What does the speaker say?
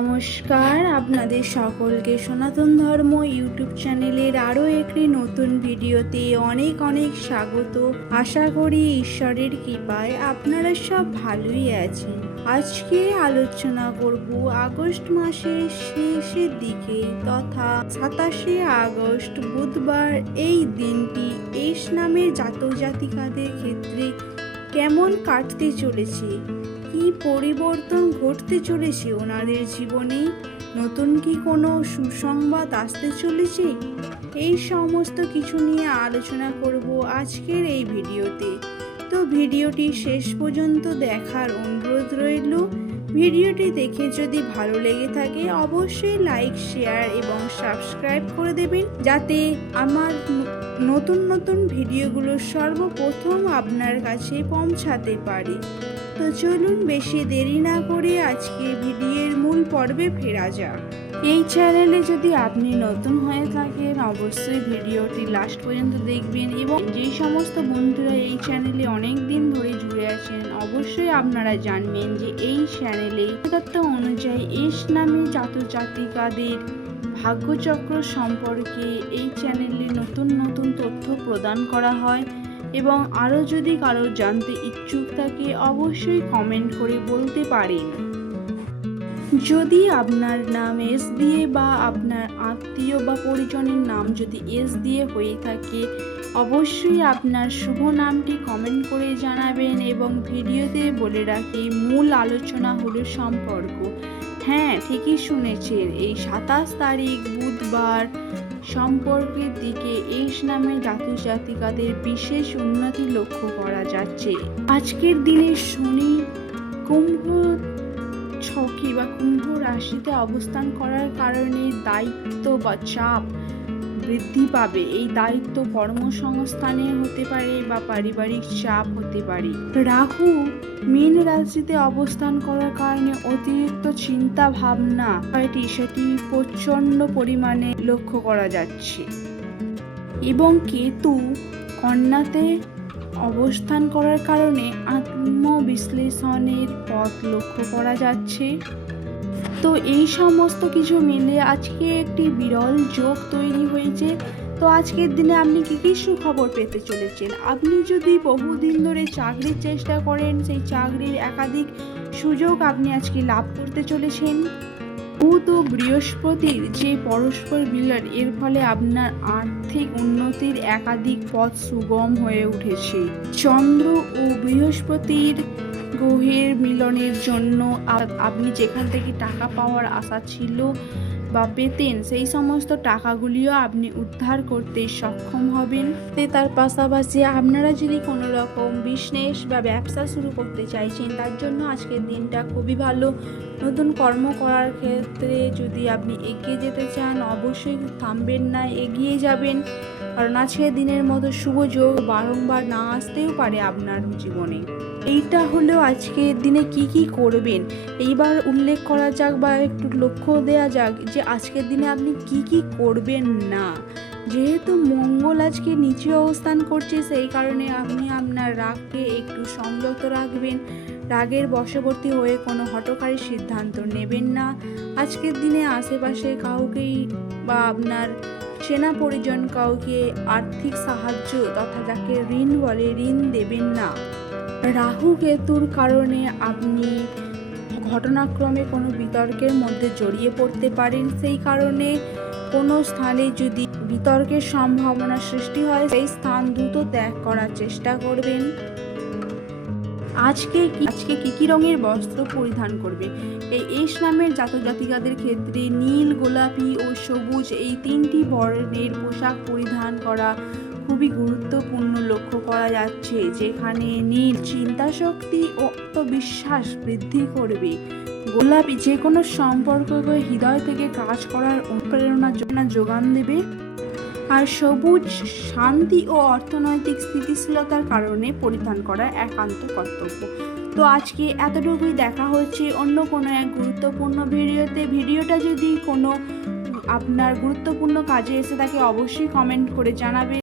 নমস্কার, আপনাদের সকলকে সনাতন ধর্ম ইউটিউব চ্যানেলের আরও একটি নতুন ভিডিওতে অনেক অনেক স্বাগত। আশা করি ঈশ্বরের কৃপায় আপনারা সব ভালোই আছেন। আজকে আলোচনা করব আগস্ট মাসের শেষের দিকে তথা সাতাশে আগস্ট বুধবার এই দিনটি এস নামের জাতক জাতিকাদের ক্ষেত্রে কেমন কাটতে চলেছে। কি পরিবর্তন ঘটতে চলেছে ওনাদের জীবনে? নতুন কি কোনো সুসংবাদ আসতে চলেছে? এই সমস্ত কিছু নিয়ে আলোচনা করব আজকের এই ভিডিওতে। তো ভিডিওটি শেষ পর্যন্ত দেখার অনুরোধ রইল। ভিডিওটি দেখে যদি ভালো লেগে থাকে, অবশ্যই লাইক, শেয়ার এবং সাবস্ক্রাইব করে দেবেন। যাতে আমার নতুন নতুন ভিডিওগুলো সর্বপ্রথম আপনার কাছে পৌঁছাতে পারে। তো চলুন বেশি দেরি না করে আজকে ভিডিওর মূল পর্বে ফেরা যাক। এই চ্যানেলে যদি আপনি নতুন হয়ে থাকেন, অবশ্যই ভিডিওটি লাস্ট পর্যন্ত দেখবেন এবং যেই সমস্ত বন্ধুরা এই চ্যানেলে অনেক দিন ধরে জুড়ে আছেন, অবশ্যই আপনারা জানবেন যে এই চ্যানেলে তত্ত্ব অনুযায়ী এস নামে জাতক জাতিকাদের ভাগ্যচক্র সম্পর্কে এই চ্যানেলে নতুন নতুন তথ্য প্রদান করা হয়। এবং আরও যদি কারও জানতে ইচ্ছুক থাকে, অবশ্যই কমেন্ট করে বলতে পারেন। যদি আপনার নাম এস দিয়ে বা আপনার আত্মীয় বা পরিজনের নাম যদি এস দিয়ে হয়ে থাকে, অবশ্যই আপনার শুভ নামটি কমেন্ট করে জানাবেন এবং ভিডিওতে বলে রাখি, মূল আলোচনা হলো সম্পর্ক। হ্যাঁ ঠিকই শুনেছেন, এই সাতাশ তারিখ বুধবার সম্পর্কের দিকে এইস নামে জাতি জাতিকাদের বিশেষ উন্নতি লক্ষ্য করা যাচ্ছে। আজকের দিনে শনি কুম্ভ ছকি বা কুম্ভ রাশিতে অবস্থান করার কারণে দায়িত্ব বা চাপ বৃদ্ধি পাবে। এই দায়িত্ব কর্মসংস্থানে হতে পারে বা পারিবারিক চাপ হতে পারে। রাহু মীন রাশিতে অবস্থান করার কারণে অতিরিক্ত চিন্তা ভাবনা এটি সেটি প্রচণ্ড পরিমাণে লক্ষ্য করা যাচ্ছে। এবং কেতু কন্যাতে অবস্থান করার কারণে আত্মবিশ্লেষণের পথ লক্ষ্য করা যাচ্ছে। তো এই সমস্ত কিছু মিলে আজকে একটি বিরল যোগ তৈরি হয়েছে। তো আজকের দিনে আপনি কী কী সুখবর পেতে চলেছেন? আপনি যদি বহুদিন ধরে চাকরির চেষ্টা করেন, সেই চাকরির একাধিক সুযোগ আপনি আজকে লাভ করতে চলেছেন। বুধ ও বৃহস্পতির যে পরস্পর মিলন, এর ফলে আপনার আর্থিক উন্নতির একাধিক পথ সুগম হয়ে উঠেছে। চন্দ্র ও বৃহস্পতির গ্রহের মিলনের জন্য আপনি যেখান থেকে টাকা পাওয়ার আশা ছিল বা পেতেন, সেই সমস্ত টাকাগুলিও আপনি উদ্ধার করতে সক্ষম হবেন। তার পাশাপাশি আপনারা যদি কোনো রকম বিজনেস বা ব্যবসা শুরু করতে চাইছেন, তার জন্য আজকের দিনটা খুবই ভালো। নতুন কর্ম করার ক্ষেত্রে যদি আপনি এগিয়ে যেতে চান, অবশ্যই থামবেন না, এগিয়ে যাবেন। কারণ আজকের দিনের মতো শুভ যোগ, বারংবার না আসতেও পারে আপনার জীবনে। এইটা হলো আজকের দিনে কি কি করবেন, এইবার উল্লেখ করা যাক বা একটু লক্ষ্য দেওয়া যাক যে আজকের দিনে আপনি কি কি করবেন না। যেহেতু মঙ্গল আজকে নিচে অবস্থান করছে, সেই কারণে আপনি আপনার রাগকে একটু সংযত রাখবেন। রাগের বশবর্তী হয়ে কোনো হটকারী সিদ্ধান্ত নেবেন না। আজকের দিনে আশেপাশে কাউকেই বা আপনার সেনা পরিজন কাউকে আর্থিক সাহায্য তথা যাকে ঋণ বলে ঋণ দেবেন না। রাহু কেতুর কারণে আপনি ঘটনাক্রমে কোনো বিতর্কের মধ্যে জড়িয়ে পড়তে পারেন। সেই কারণে কোনো স্থানে যদি বিতর্কের সম্ভাবনা সৃষ্টি হয়, সেই স্থান দ্রুত ত্যাগ করার চেষ্টা করবেন। আজকে আজকে কি কি রঙের বস্ত্র পরিধান করবে? এই এস নামের জাতক জাতিকাদের ক্ষেত্রে নীল, গোলাপি ও সবুজ এই তিনটি বর্ণের পোশাক পরিধান করা খুবই গুরুত্বপূর্ণ লক্ষ্য করা যাচ্ছে, যেখানে নীল চিন্তাশক্তি ও আত্মবিশ্বাস বৃদ্ধি করবে। গোলাপি যে কোনো সম্পর্ককে হৃদয় থেকে কাজ করার অনুপ্রেরণা যোগান দেবে। আর সবুজ, শান্তি ও অর্থনৈতিক স্থিতিশীলতার কারণে পরিধান করা একান্ত কর্তব্য। তো আজকে এতটুকুই দেখা হচ্ছে অন্য কোনো এক গুরুত্বপূর্ণ ভিডিওতে। ভিডিওটা যদি কোনো আপনার গুরুত্বপূর্ণ কাজে এসে তাকে অবশ্যই কমেন্ট করে জানাবে